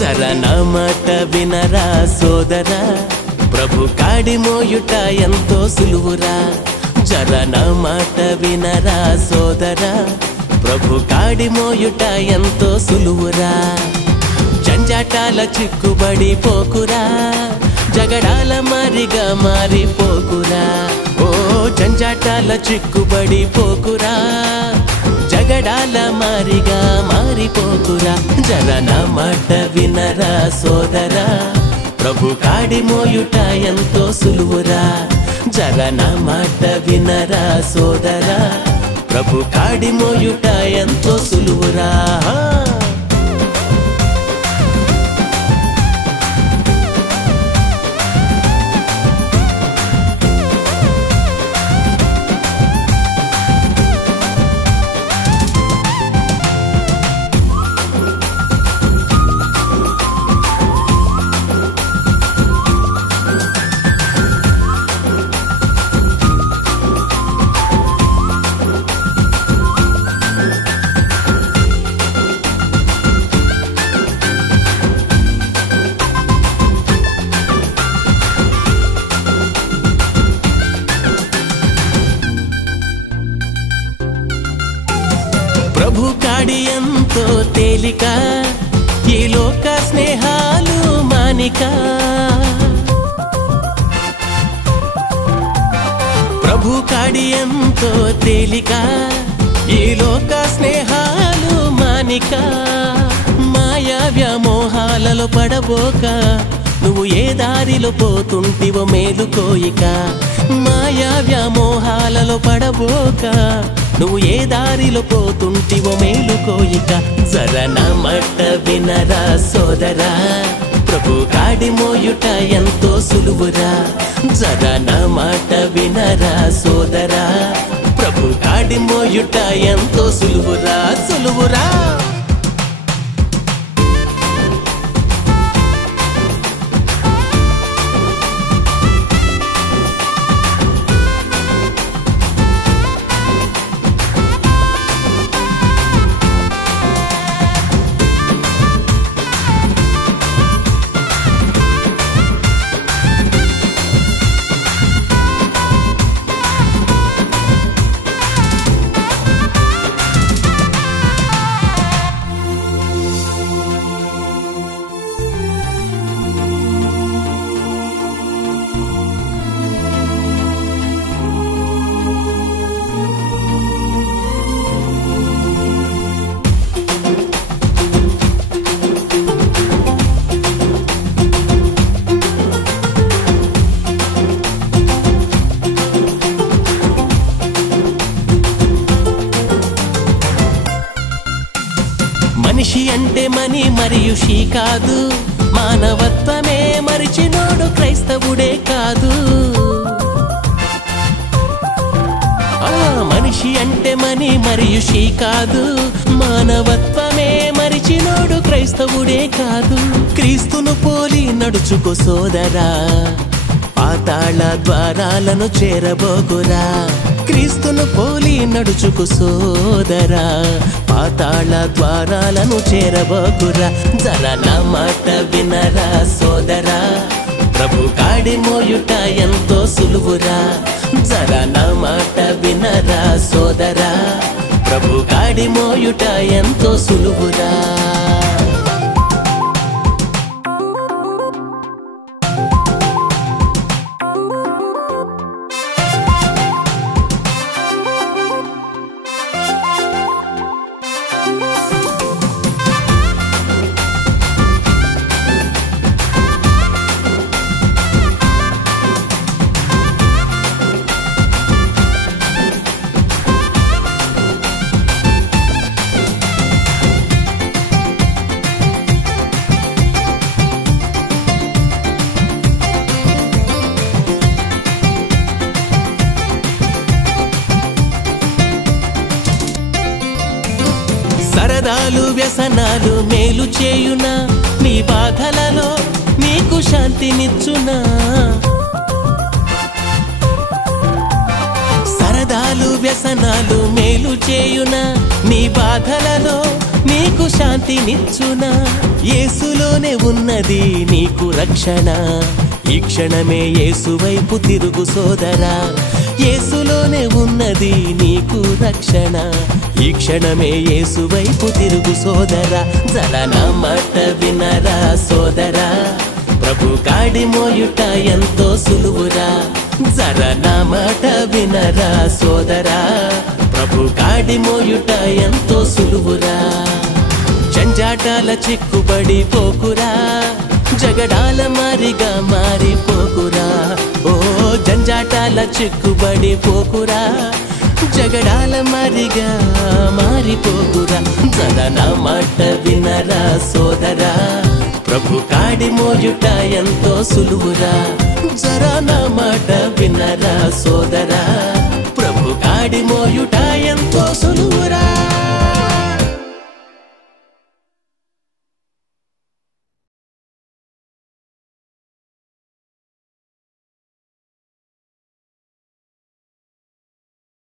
జర నా మాట వినరా సోదరా, ప్రభు కాడి మోయుట ఎంతో సులువురా. జర నా మాట వినరా సోదరా, ప్రభు కాడి మోయుట ఎంతో సులువురా. జంజాటాల చిక్కుబడి పోకురా, జగడాల మారిగా మారిపోకురా. ఓ జంజాటాల చిక్కుబడి పోకురా, జగడాల మారిగా మారిపోకురా. జర నా మాట వినరా సోదరా, ప్రభు కాడి మోయుట ఎంతో సులువురా. జర నా మాట వినరా సోదరా, ప్రభు కాడి మోయుట ఎంతో సులువురా. ప్రభు కాడి ఎంతో తేలిక, ఈ లోక స్నేహాలు మానిక. ప్రభు కాడి ఎంతో తేలిక, ఈ లోక స్నేహాలు మానిక. మాయా వ్యామోహాలలో పడబోక, నువ్వు ఏ దారిలో పోతుంటివో మేలుకోయిక. మాయా వ్యామోహాలలో పడబోక, నువ్వు ఏ దారిలో పోతుంటివో మేలుకోయిక. జర నా మాట వినరా సోదరా, ప్రభు కాడి మోయుట ఎంతో సులువురా. జర నా మాట వినరా సోదరా, ప్రభు కాడి మోయుట ఎంతో సులువురా సులువురా. మనిషి అంటే మని మరియు షీ కాదు, మానవత్వమే మరిచినోడు క్రైస్తవుడే కాదు. మనిషి అంటే మని మరియు షీ కాదు, మానవత్వమే మరిచినోడు క్రైస్తవుడే కాదు. క్రీస్తును పోలి నడుచుకో సోదరా, పాతాళ ద్వారాలను చేరబోకురా. క్రీస్తును పోలి నడుచుకు సోదరా, పాతాళ ద్వారాలను చేరబోకురా. జర నా మాట వినరా సోదరా, ప్రభు కాడి మోయుట ఎంతో సులువురా. జర నా మాట వినరా సోదరా, ప్రభు కాడి మోయుట ఎంతో సులువురా. సరదాలు వ్యసనాలు మేలు చేయునా, నీ బాధలలో నీకు శాంతినిచ్చునా. సరదాలు వ్యసనాలు మేలు చేయునా, నీ బాధలలో నీకు శాంతినిచ్చునా యేసులోనే ఉన్నది నీకు రక్షణ ఈ క్షణమే యేసు వైపు తిరుగు సోదరా యేసులోనే ఉన్నది నీకు రక్షణ ఈ క్షణమే యేసు వైపు తిరుగు సోదరా జరా నా మాట వినరా సోదరా ప్రభు కాడి మోయుట ఎంతో సులువురా జరా నా మాట వినరా సోదరా ప్రభు కాడి మోయుట ఎంతో సులువురా జంజాటాల చిక్కుబడి పోకురా జగడాల మారిగా మారిపోకురా ఓ జంజాటాల చిక్కుబడి పోకురా జగడాల మారిగా మారిపోకురా జరా నా మాట వినరా సోదరా ప్రభు కాడి మోయుట ఎంతో సులువురా జరా నా మాట వినరా సోదరా ప్రభు కాడి మోయుట ఎంతో సులువురా